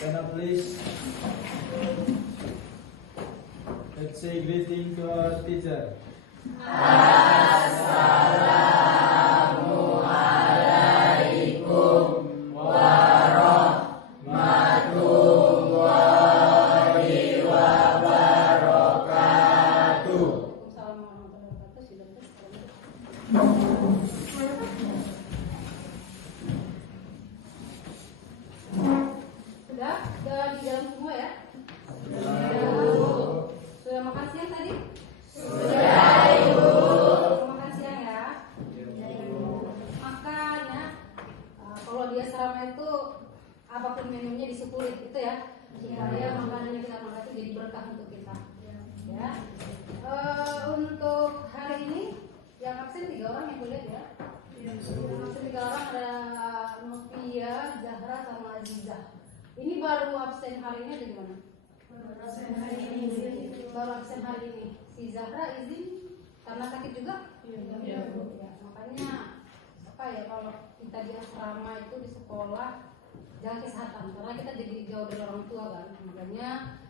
Stand up, please. Let's say greeting to our teacher. Assalamualaikum warahmatullahi wabarakatuh. Sudah di dalam semua ya? Sudah makan siang tadi? Sudah, Ibu. Makan siang ya? Makan ya. Kalau di asrama itu apapun minumnya disyukuri itu ya, supaya makanannya kita makan itu jadi berkah untuk kita. Ya. Untuk hari ini yang absen 3 orang yang kuliah ya. Yang absen 3 orang ada Novia, Zahra, sama Aziza. Ini baru absen hari ini atau gimana? Baru absen hari ini. Si Zahra izin karena sakit juga? Iya. Ya, makanya apa ya, kalau kita di asrama itu di sekolah jaga kesehatan karena kita jadi jauh dari orang tua kan. Makanya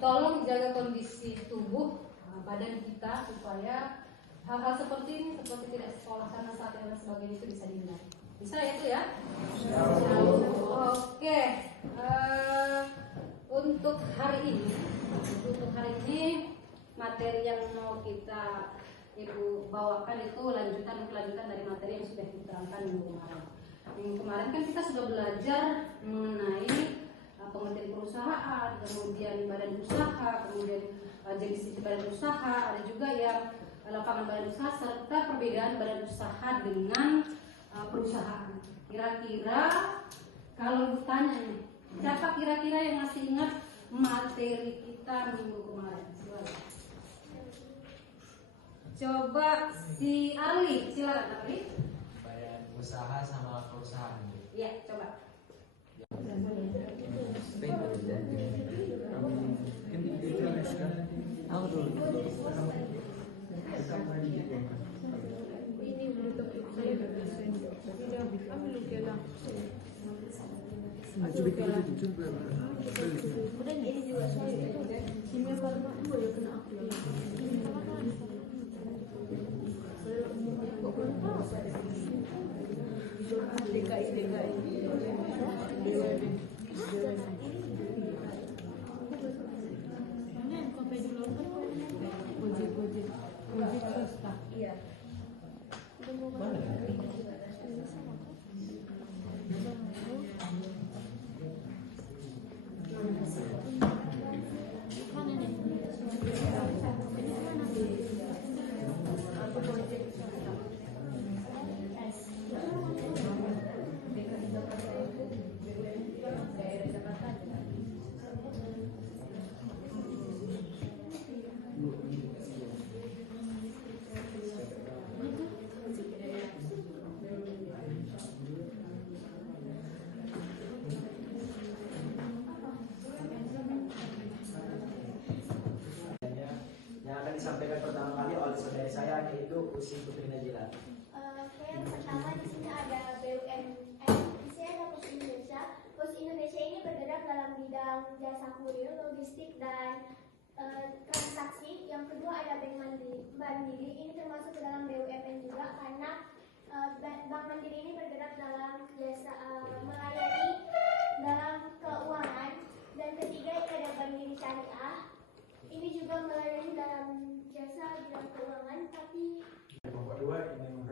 tolong jaga kondisi tubuh badan kita supaya hal-hal seperti ini, seperti tidak sekolah karena saat dan sebagainya itu bisa dihindari. Bisa ya itu ya? Oke. Untuk hari ini materi yang mau kita Ibu bawakan itu kelanjutan dari materi yang sudah diterangkan minggu kemarin. Minggu kemarin kan kita sudah belajar mengenai pengertian perusahaan, kemudian badan usaha, kemudian jenis badan usaha, ada juga yang lapangan badan usaha serta perbedaan badan usaha dengan perusahaan. Kira-kira kalau ditanya nih, siapa kira-kira yang masih ingat materi kita minggu kemarin? Coba si Arli, silakan Arli. Badan usaha sama perusahaan. Iya, coba. Disampaikan pertama kali oleh saudari saya yaitu Usi Putri Najila. Oke, yang pertama di sini ada BUMN. Di sini ada Pos Indonesia. Pos Indonesia ini bergerak dalam bidang jasa kurir, logistik dan transaksi. Yang kedua ada Bank Mandiri. Ini termasuk ke dalam BUMN juga karena Bank Mandiri ini bergerak dalam jasa melayani dalam keuangan. Dan ketiga ini ada Bank Mandiri Syariah. Ini juga melayani dalam jasa bidang keuangan, tapi Yang kedua ini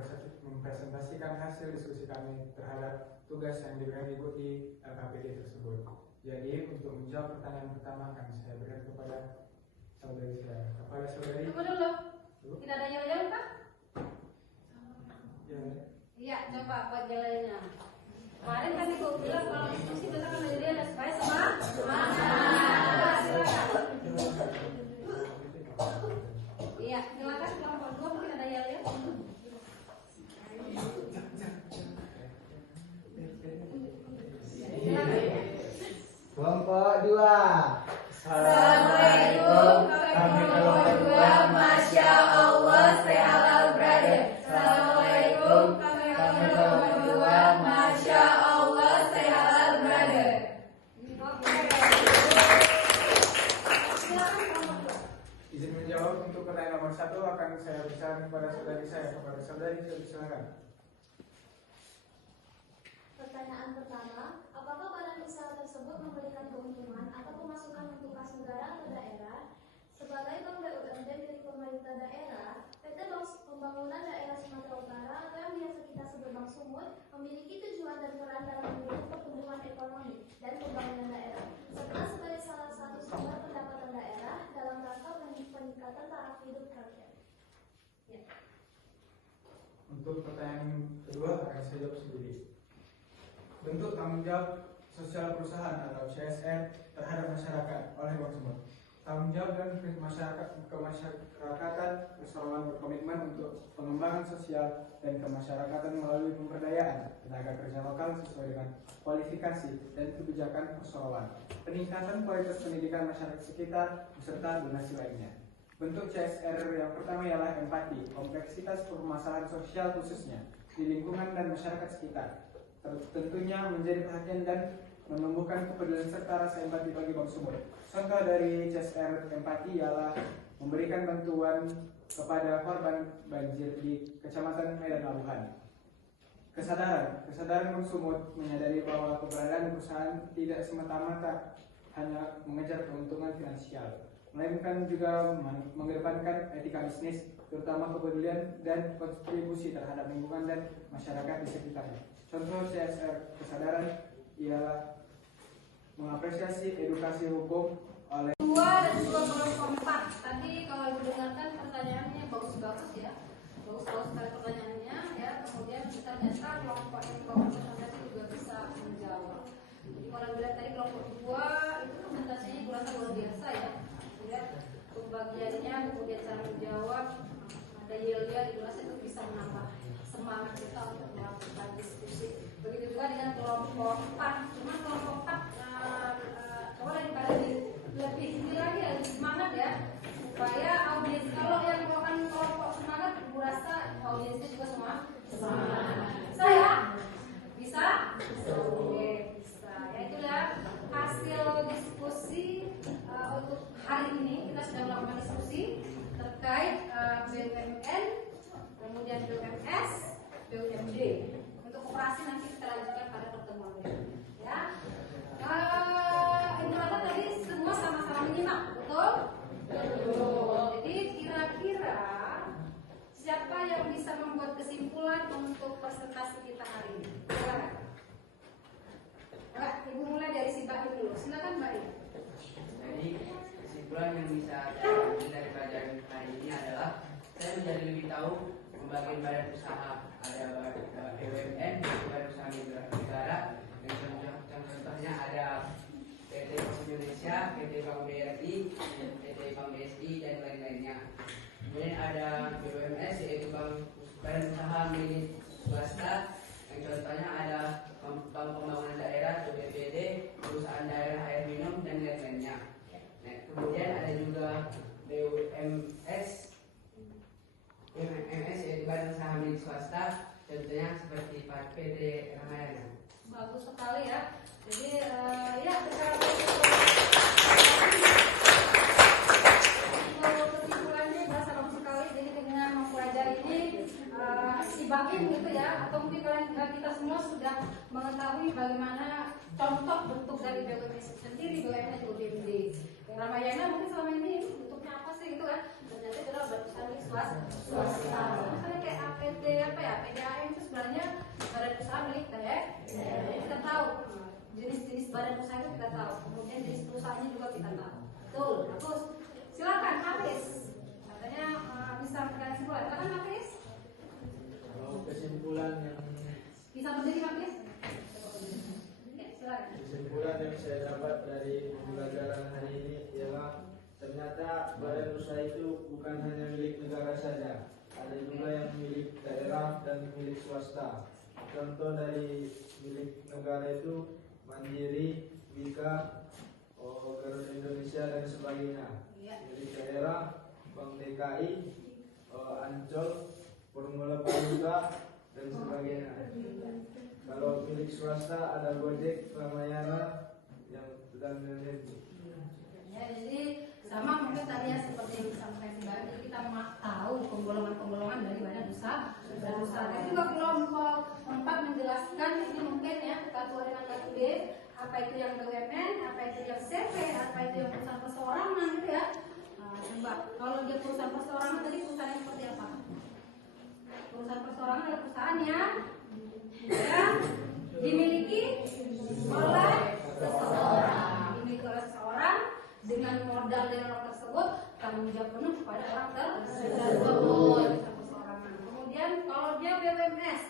mempresentasikan hasil diskusi kami terhadap tugas yang diberikan Ibu di LKPD tersebut. Jadi untuk menjawab pertanyaan pertama akan saya berikan kepada saudari saya. Kepada saudari. Tunggu dulu. Tidak ada yel-yel Pak? Ya. Iya, coba buat jalannya. Kemarin kan Ibu bilang kalau diskusi kita kan jadi ada supaya semangat. Silakan. Iya, silakan kelompok 2 mungkin ada yel-yel. Kelompok 2. Assalamualaikum. Kami kelompok 2, Masya Allah, say halal brother. Assalamualaikum. Kami kelompok 2, Masya Allah, say halal brother. Oke. kepada saudari saya, kepada saudari, silakan. Pertanyaan pertama, apakah badan usaha tersebut memberikan keuntungan atau pemasukan untuk kas negara atau daerah? Sebagai bank BUMD milik pemerintah daerah, PT Pembangunan Daerah Sumatera Utara atau yang biasa kita sebut Bank Sumut memiliki tujuan dan peran dalam mendukung pertumbuhan ekonomi dan pembangunan daerah, serta sebagai salah satu sumber pendapatan daerah dalam rangka peningkatan taraf hidup rakyat. Ya. Untuk pertanyaan kedua akan saya jawab sendiri. Bentuk tanggung jawab sosial perusahaan atau CSR terhadap masyarakat oleh Bank Sumut. Tanggung jawab dan kemasyarakatan Perseroan berkomitmen untuk pengembangan sosial dan kemasyarakatan melalui pemberdayaan tenaga kerja lokal sesuai dengan kualifikasi dan kebijakan Perseroan, peningkatan kualitas pendidikan masyarakat sekitar, beserta donasi lainnya. Bentuk CSR yang pertama ialah empati, kompleksitas permasalahan sosial khususnya di lingkungan dan masyarakat sekitar. Tentunya menjadi perhatian dan menumbuhkan kepedulian serta rasa empati bagi Bank Sumut. Contoh dari CSR empati ialah memberikan bantuan kepada korban banjir di Kecamatan Medan Aluhan. Kesadaran Bank Sumut menyadari bahwa keberadaan perusahaan tidak semata-mata hanya mengejar keuntungan finansial, melainkan juga mengedepankan etika bisnis, terutama kepedulian dan kontribusi terhadap lingkungan dan masyarakat di sekitarnya. Contoh CSR kesadaran ialah mengapresiasi edukasi hukum oleh 2 dan juga kelompok 4. Tadi kalau ibu dengarkan pertanyaannya bagus-bagus ya, bagus-bagus sekali pertanyaannya ya. Kemudian ternyata kelompok yang kelompok tadi juga bisa menjawab. Jadi kalau lihat tadi kelompok 2 itu presentasinya kurasa luar biasa ya. Lihat pembagiannya, kemudian cara menjawab, ada yel-yel, kurasa itu bisa menambah semangat kita untuk melakukan diskusi. Begitu juga dengan kelompok 4. Cuma kelompok 4 kalau lebih tinggi lagi ya, lebih semangat ya, supaya audiens, kalau yang melakukan kelompok semangat, aku rasa audiensnya juga semua semangat. Saya bisa? Oke, bisa. Ya itulah hasil diskusi untuk hari ini. Kita sudah melakukan diskusi terkait BUMN, kemudian BUMS, BUMD. Untuk operasi nanti kita lanjutkan pada pertemuan berikutnya. Ya. Intinya tadi semua sama-sama menyimak, betul? Betul. Jadi kira-kira siapa yang bisa membuat kesimpulan untuk presentasi kita hari ini? Silakan. Ibu mulai dari si Mbak dulu. Silakan Mbak. Jadi kesimpulan yang bisa saya ambil dari pelajaran hari ini adalah saya menjadi lebih tahu pembagian badan usaha, ada BUMN, badan usaha negara, dan contohnya ada PT Pos Indonesia, PT Bank BRI, PT Bank BSI, dan lain-lainnya. Kemudian ada BUMS, yaitu badan usaha milik swasta, yang contohnya ada Bank Pembangunan Daerah atau BPD, perusahaan daerah air minum, dan lain-lainnya. Nah, kemudian ada juga BUMS, yaitu badan usaha milik swasta, contohnya seperti PT Ramayana. Bagus sekali ya. Jadi ya secara kesimpulannya berasa bagus sekali. Jadi dengan mempelajari ini si Baim gitu ya, atau mungkin kalian kita semua sudah mengetahui bagaimana contoh bentuk dari BUMN sendiri, BUMN itu BUMD. Ramayana mungkin selama ini bentuknya apa sih gitu kan? Ternyata itu adalah badan milik swasta. Misalnya kayak APT apa ya, PDAM itu sebenarnya badan usaha milik daerah. Kita tahu jenis-jenis badan usaha itu kita tahu. Kemudian jenis perusahaannya juga kita tahu. Betul, bagus. Silakan Hafiz. Katanya bisa memberikan kesimpulan. Silakan Hafiz. Kalau kesimpulan yang Bisa berdiri Hafiz? Silakan. kesimpulan yang saya dapat dari pembelajaran hari ini ialah ternyata badan usaha itu bukan hanya milik negara saja, ada juga yang milik daerah dan milik swasta. Contoh dari milik negara itu Mandiri, Bika, Garuda Indonesia dan sebagainya. Milik daerah Bank DKI, Ancol, Formula Pramuka dan sebagainya. Kalau milik swasta ada Gojek, Ramayana, dan lain-lain. Ya, jadi sama mungkin tadi ya seperti yang disampaikan si Bayu, jadi kita tahu penggolongan dari badan usaha. Tapi juga kelompok 4 menjelaskan ini mungkin ya K2 dengan K2D, apa itu yang BUMN, apa itu yang CV, apa itu yang perusahaan perseorangan gitu ya. Nah, coba kalau dia perusahaan perseorangan tadi perusahaan seperti apa? Perusahaan perseorangan adalah perusahaan yang ya, dimiliki oleh seseorang, dengan modal dari orang tersebut, tanggung jawab penuh kepada orang tersebut. Kemudian kalau dia BUMS,